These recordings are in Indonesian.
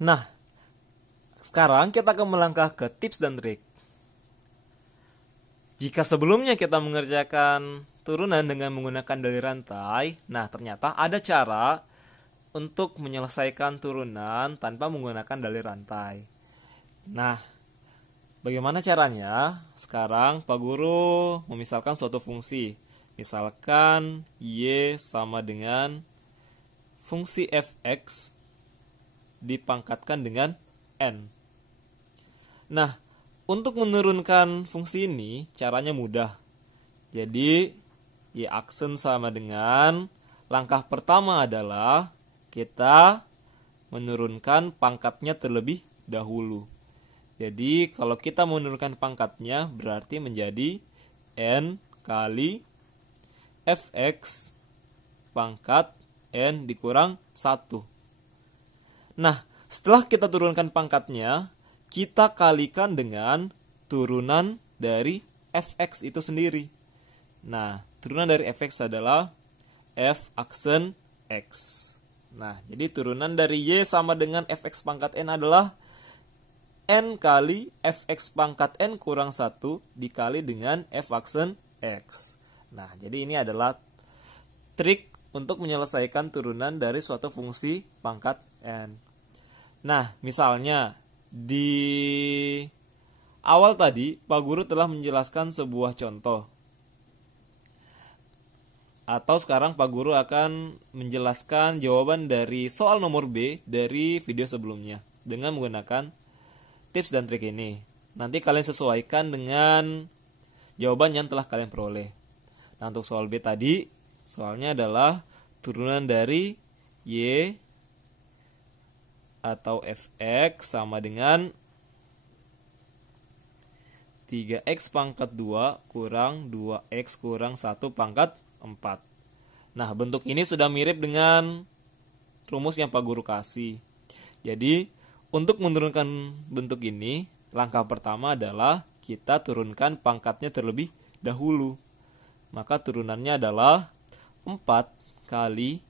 Nah, sekarang kita akan melangkah ke tips dan trik. Jika sebelumnya kita mengerjakan turunan dengan menggunakan dalih rantai, nah ternyata ada cara untuk menyelesaikan turunan tanpa menggunakan dalih rantai. Nah, bagaimana caranya? Sekarang Pak Guru memisalkan suatu fungsi. Misalkan Y sama dengan fungsi fx dipangkatkan dengan N. Nah, untuk menurunkan fungsi ini caranya mudah. Jadi, Y aksen sama dengan langkah pertama adalah kita menurunkan pangkatnya terlebih dahulu. Jadi, kalau kita menurunkan pangkatnya berarti menjadi N kali fx pangkat N dikurang 1. Nah, setelah kita turunkan pangkatnya, kita kalikan dengan turunan dari fx itu sendiri. Nah, turunan dari fx adalah f aksen x. Nah, jadi turunan dari y sama dengan fx pangkat n adalah n kali fx pangkat n kurang 1 dikali dengan f aksen x. Nah, jadi ini adalah trik untuk menyelesaikan turunan dari suatu fungsi pangkat n. Nah, misalnya di awal tadi Pak Guru telah menjelaskan sebuah contoh. Atau sekarang Pak Guru akan menjelaskan jawaban dari soal nomor B dari video sebelumnya dengan menggunakan tips dan trik ini. Nanti kalian sesuaikan dengan jawaban yang telah kalian peroleh. Nah, untuk soal B tadi, soalnya adalah turunan dari Y atau fx sama dengan 3x pangkat 2 kurang 2x kurang 1 pangkat 4. Nah, bentuk ini sudah mirip dengan rumus yang Pak Guru kasih. Jadi, untuk menurunkan bentuk ini, langkah pertama adalah kita turunkan pangkatnya terlebih dahulu. Maka turunannya adalah 4 kali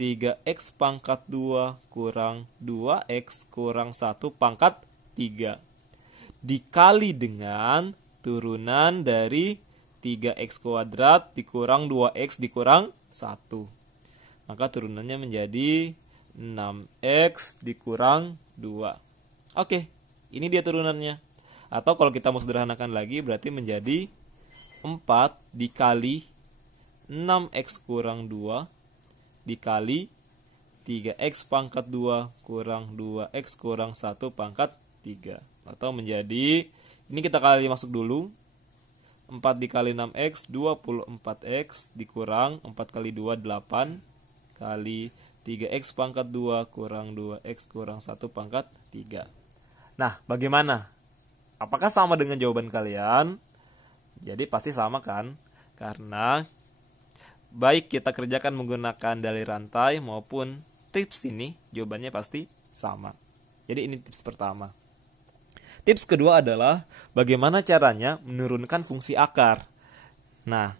3x pangkat 2 kurang 2x kurang 1 pangkat 3. Dikali dengan turunan dari 3x kuadrat dikurang 2x dikurang 1. Maka turunannya menjadi 6x dikurang 2. Oke, ini dia turunannya. Atau kalau kita mau sederhanakan lagi berarti menjadi 4 dikali 6x kurang 2 dikali 3x pangkat 2 kurang 2x kurang 1 pangkat 3. Atau menjadi, ini kita kali masuk dulu, 4 dikali 6x 24x dikurang 4 kali 2 8 kali 3x pangkat 2 kurang 2x kurang 1 pangkat 3. Nah, bagaimana? Apakah sama dengan jawaban kalian? Jadi pasti sama kan? Karena baik kita kerjakan menggunakan dalih rantai maupun tips ini, jawabannya pasti sama. Jadi ini tips pertama. Tips kedua adalah bagaimana caranya menurunkan fungsi akar. Nah,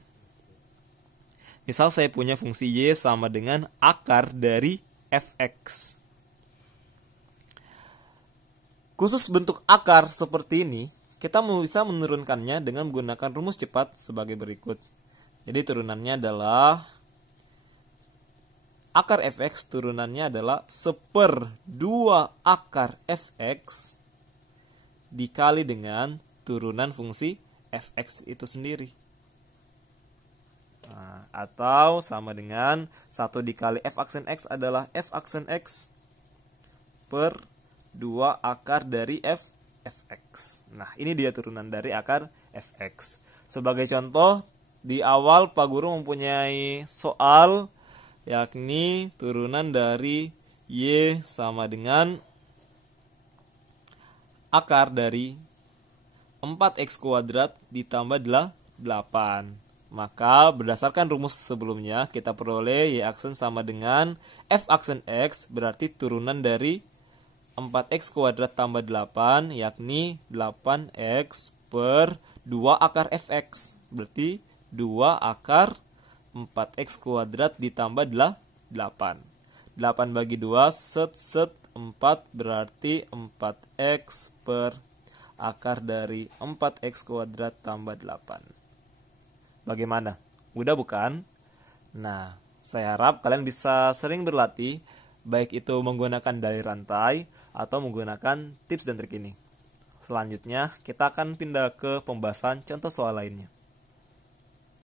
misal saya punya fungsi y sama dengan akar dari fx. Khusus bentuk akar seperti ini, kita bisa menurunkannya dengan menggunakan rumus cepat sebagai berikut. Jadi turunannya adalah akar fx turunannya adalah 1/2 akar fx dikali dengan turunan fungsi fx itu sendiri. Nah, atau sama dengan 1 dikali f aksen x adalah f aksen x per 2 akar dari fx. Nah, ini dia turunan dari akar fx. Sebagai contoh, di awal Pak Guru mempunyai soal yakni turunan dari y sama dengan akar dari 4x kuadrat ditambah 8. Maka berdasarkan rumus sebelumnya kita peroleh y aksen sama dengan f aksen x berarti turunan dari 4x kuadrat tambah 8 yakni 8x per 2 akar fx berarti 2 akar 4x kuadrat ditambah 8. 8 bagi 2 set 4 berarti 4x per akar dari 4x kuadrat tambah 8. Bagaimana? Mudah bukan? Nah, saya harap kalian bisa sering berlatih, baik itu menggunakan dalih rantai atau menggunakan tips dan trik ini. Selanjutnya, kita akan pindah ke pembahasan contoh soal lainnya.